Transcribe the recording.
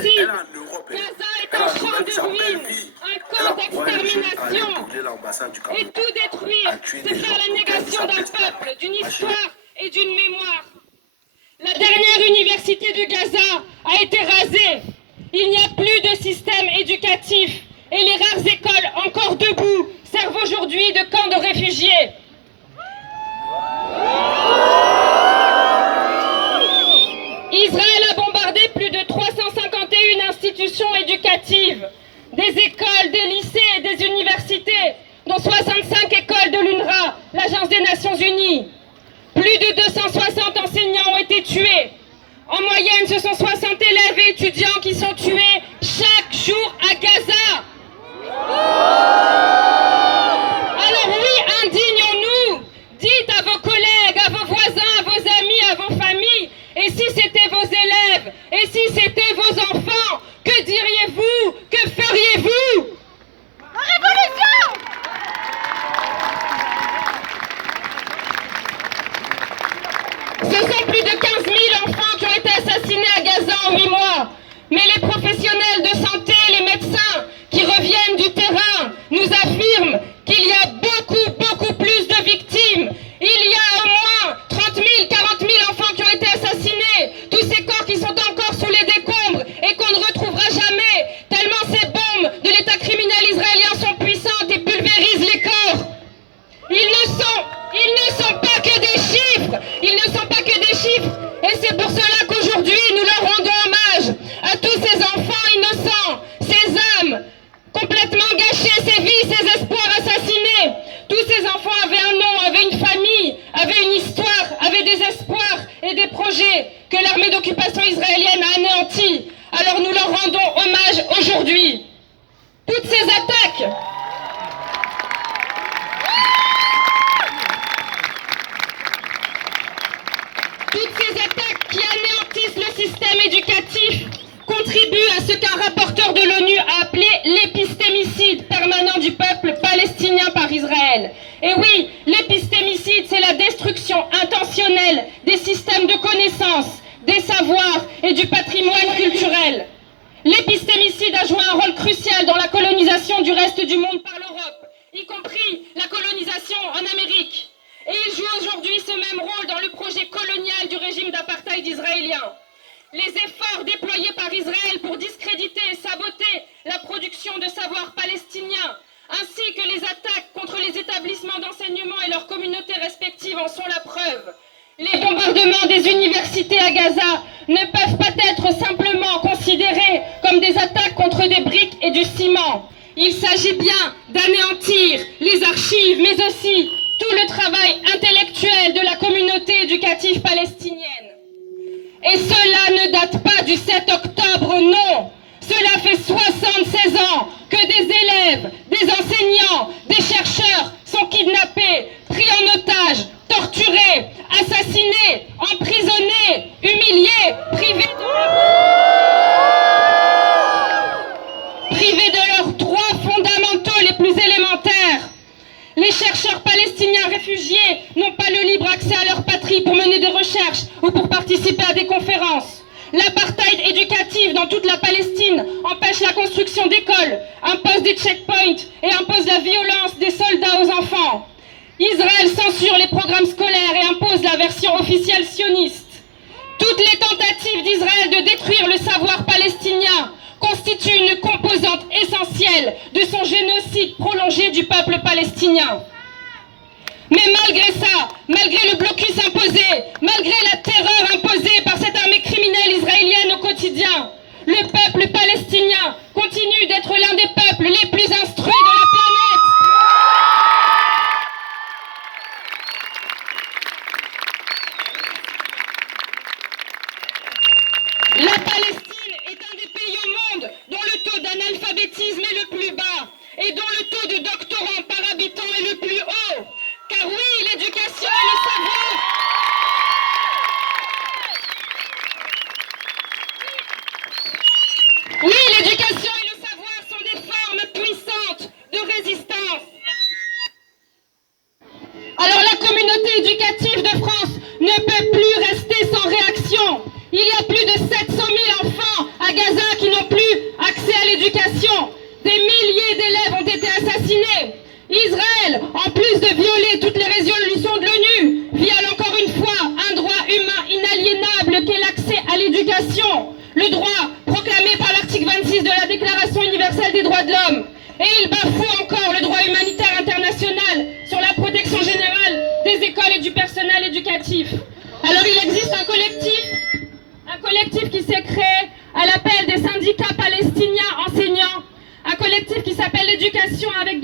Si Gaza est un champ de ruines, un camp d'extermination, et tout détruire, c'est faire la négation d'un peuple, d'une histoire et d'une mémoire. La dernière université de Gaza a été rasée. Il n'y a plus de système éducatif et les rares écoles encore debout servent aujourd'hui de camps de réfugiés. Israël a bombardé plus de 351 institutions éducatives, des écoles, des lycées et des universités, dont 65 écoles de l'UNRWA, l'Agence des Nations Unies. Plus de 260 enseignants ont été tués. En moyenne, ce sont 60 élèves et étudiants qui sont tués chaque jour à Gaza. Alors oui, indignons-nous. Dites à vos collègues, à vos voisins, à vos amis, à vos familles, et si c'était vos élèves, et si c'était vos enfants, que diriez-vous? Que feriez-vous? La révolution! Ce sont plus de 15 000 enfants qui ont été assassinés à Gaza en 8 mois. Mais les professionnels de santé, les médecins qui reviennent du terrain nous affirment qu'il y a beaucoup plus de victimes. Il y a au moins 30 000, 40 000 enfants qui ont été assassinés. Tous ces corps qui sont encore sous les décombres et qu'on ne retrouvera jamais, tellement ces bombes de l'État criminel israélien sont puissantes et pulvérisent les corps. Ils ne sont pas que des chiffres. Ils ne sont pas que des chiffres. Et c'est pour cela qu'aujourd'hui, nous leur rendons hommage à tous ces enfants innocents, ces âmes complètement gâchées, ces vies, ces espoirs assassinés. Tous ces enfants avaient un nom, avaient une famille, avaient une histoire, avaient des espoirs et des projets que l'armée d'occupation israélienne a anéantis. Alors nous leur rendons hommage aujourd'hui. Toutes ces attaques... Toutes ces attaques qui anéantissent le système éducatif contribuent à ce qu'un rapporteur de l'ONU a appelé l'épistémicide permanent du peuple palestinien par Israël. Et oui, l'épistémicide, c'est la destruction intentionnelle des systèmes de connaissances, des savoirs et du patrimoine culturel. L'épistémicide a joué un rôle crucial dans la colonisation du reste du monde par l'Europe, y compris la colonisation en Amérique. Et il joue aujourd'hui ce même rôle dans le projet colonial du régime d'apartheid israélien. Les efforts déployés par Israël pour discréditer et saboter la production de savoirs palestiniens, ainsi que les attaques contre les établissements d'enseignement et leurs communautés respectives en sont la preuve. Les bombardements des universités à Gaza ne peuvent pas être simplement considérés comme des attaques contre des briques et du ciment. Il s'agit bien d'anéantir les archives, mais aussi tout le travail intellectuel de la communauté éducative palestinienne. Et cela ne date pas du 7 octobre, non. Cela fait 76 ans que des élèves, des enseignants, des chercheurs sont kidnappés, pris en otage, torturés, assassinés, emprisonnés, humiliés, privés de leurs droits fondamentaux les plus élémentaires. Les chercheurs palestiniens réfugiés n'ont pas le libre accès à leur patrie pour mener des recherches ou pour participer à des conférences. L'apartheid éducatif dans toute la Palestine empêche la construction d'écoles, impose des checkpoints et impose la violence des soldats aux enfants. Israël censure les programmes scolaires et impose la version officielle sioniste. Toutes les tentatives d'Israël de détruire le savoir palestinien constituent une composante essentielle de son génocide prolongé du peuple palestinien. Mais malgré ça, malgré le blocus imposé, malgré la terreur imposée par cette armée criminelle israélienne au quotidien, le peuple palestinien continue d'être l'un des peuples les plus instruits de la planète. La Palestine est un des pays au monde dont le taux d'analphabétisme est le plus bas et dont le taux de doctorants par habitant est le plus haut. Car oui, l'éducation et le savoir... Oui, l'éducation et le savoir sont des formes puissantes de résistance. Alors la communauté éducative de France ne peut plus rester sans réaction. Il y a plus de 700 000 enfants à Gaza qui des droits de l'homme. Et il bafoue encore le droit humanitaire international sur la protection générale des écoles et du personnel éducatif. Alors il existe un collectif qui s'est créé à l'appel des syndicats palestiniens enseignants, un collectif qui s'appelle l'éducation avec